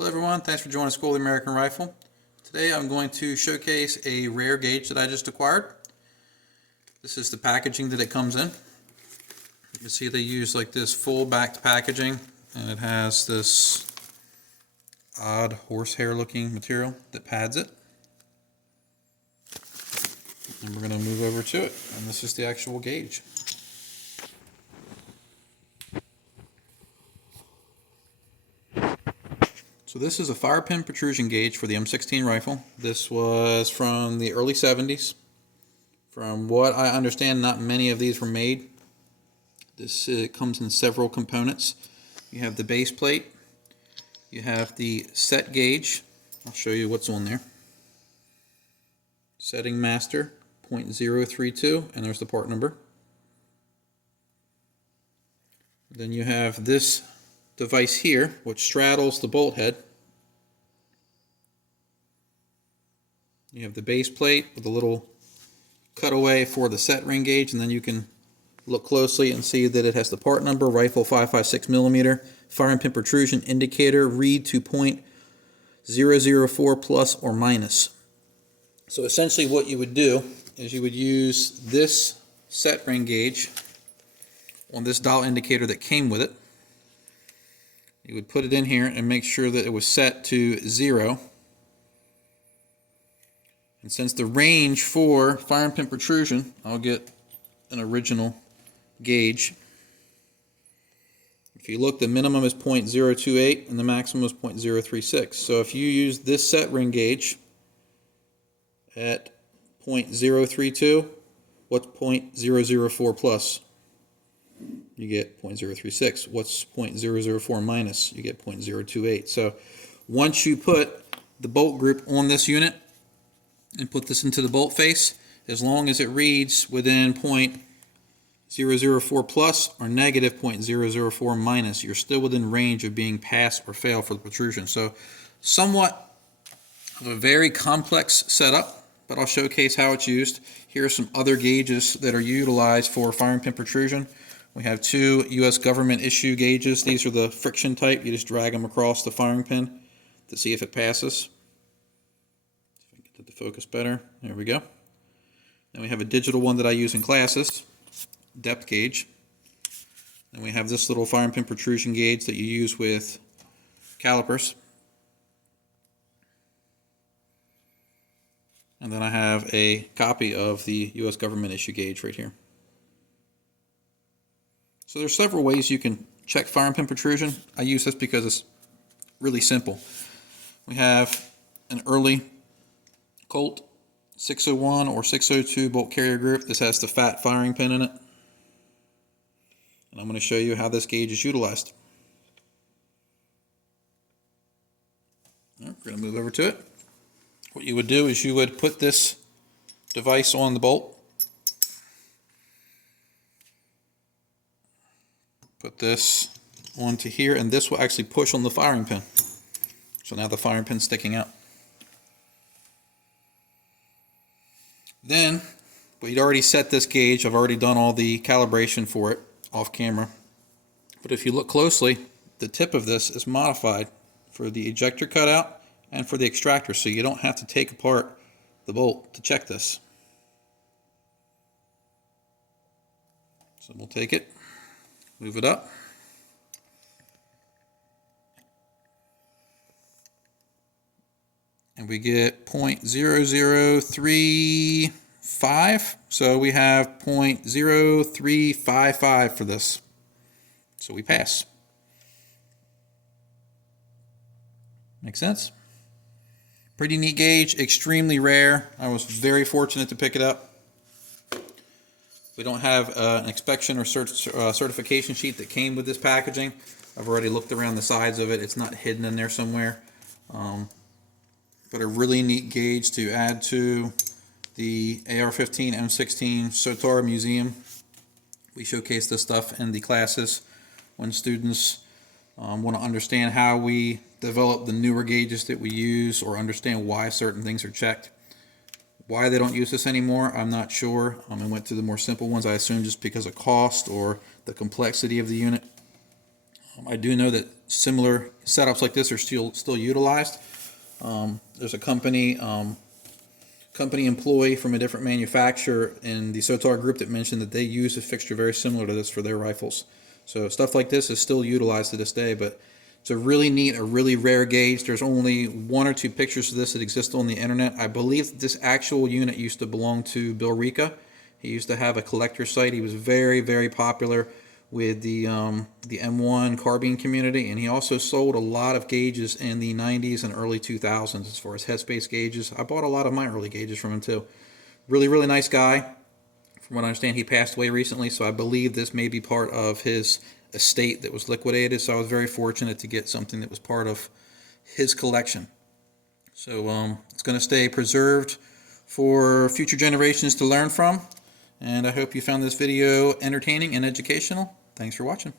Hello everyone, thanks for joining School of the American Rifle. Today I'm going to showcase a rare gauge that I just acquired. This is the packaging that it comes in. You can see they use like this full backed packaging, and it has this odd horsehair looking material that pads it. And we're going to move over to it, and this is the actual gauge. So this is a fire pin protrusion gauge for the M16 rifle. This was from the early 70s. From what I understand, not many of these were made. This comes in several components. You have the base plate. You have the set gauge. I'll show you what's on there. Setting master, 0.032, and there's the part number. Then you have this device here, which straddles the bolt head. You have the base plate with a little cutaway for the set ring gauge, and then you can look closely and see that it has the part number, rifle 5.56mm, fire and pin protrusion indicator, read to .004 plus or minus. So essentially what you would do is you would use this set ring gauge on this dial indicator that came with it. You would put it in here and make sure that it was set to 0. And since the range for fire and pin protrusion, I'll get an original gauge. If you look, the minimum is .028 and the maximum is .036. So if you use this set ring gauge at .032, what's .004 plus? You get .036. What's .004 minus? You get .028. So once you put the bolt group on this unit and put this into the bolt face, as long as it reads within .004 plus or negative .004 minus, you're still within range of being pass or fail for the protrusion. So somewhat of a very complex setup, but I'll showcase how it's used. Here are some other gauges that are utilized for fire and pin protrusion. We have two U.S. government issue gauges. These are the friction type. You just drag them across the firing pin to see if it passes. See if I can get the focus better. There we go. Then we have a digital one that I use in classes, depth gauge. Then we have this little fire and pin protrusion gauge that you use with calipers. And then I have a copy of the U.S. government issue gauge right here. So there's several ways you can check fire and pin protrusion. I use this because it's really simple. We have an early Colt 601 or 602 bolt carrier group. This has the fat firing pin in it. And I'm going to show you how this gauge is utilized. We're going to move over to it. What you would do is you would put this device on the bolt. Put this onto here, and this will actually push on the firing pin. So now the firing pin's sticking out. Then, we'd already set this gauge. I've already done all the calibration for it off camera. But if you look closely, the tip of this is modified for the ejector cutout and for the extractor, so you don't have to take apart the bolt to check this. So we'll take it, move it up. And we get .0035. So we have .0355 for this. So we pass. Make sense? Pretty neat gauge, extremely rare. I was very fortunate to pick it up. We don't have an inspection or certification sheet that came with this packaging. I've already looked around the sides of it. It's not hidden in there somewhere. But a really neat gauge to add to the AR-15 M16 SOTAR Museum. We showcase this stuff in the classes when students want to understand how we develop the newer gauges that we use, or understand why certain things are checked. Why they don't use this anymore, I'm not sure. I went to the more simple ones, I assume just because of cost or the complexity of the unit. I do know that similar setups like this are still utilized. There's a company employee from a different manufacturer in the SOTAR group that mentioned that they use a fixture very similar to this for their rifles. So stuff like this is still utilized to this day, but it's a really neat, a really rare gauge. There's only 1 or 2 pictures of this that exist on the internet. I believe that this actual unit used to belong to Bill Rica. He used to have a collector site. He was very, very popular with the M1 carbine community, and he also sold a lot of gauges in the 90s and early 2000s as far as headspace gauges. I bought a lot of my early gauges from him too. Really, really nice guy. From what I understand, he passed away recently, so I believe this may be part of his estate that was liquidated. So I was very fortunate to get something that was part of his collection. So it's going to stay preserved for future generations to learn from. And I hope you found this video entertaining and educational. Thanks for watching.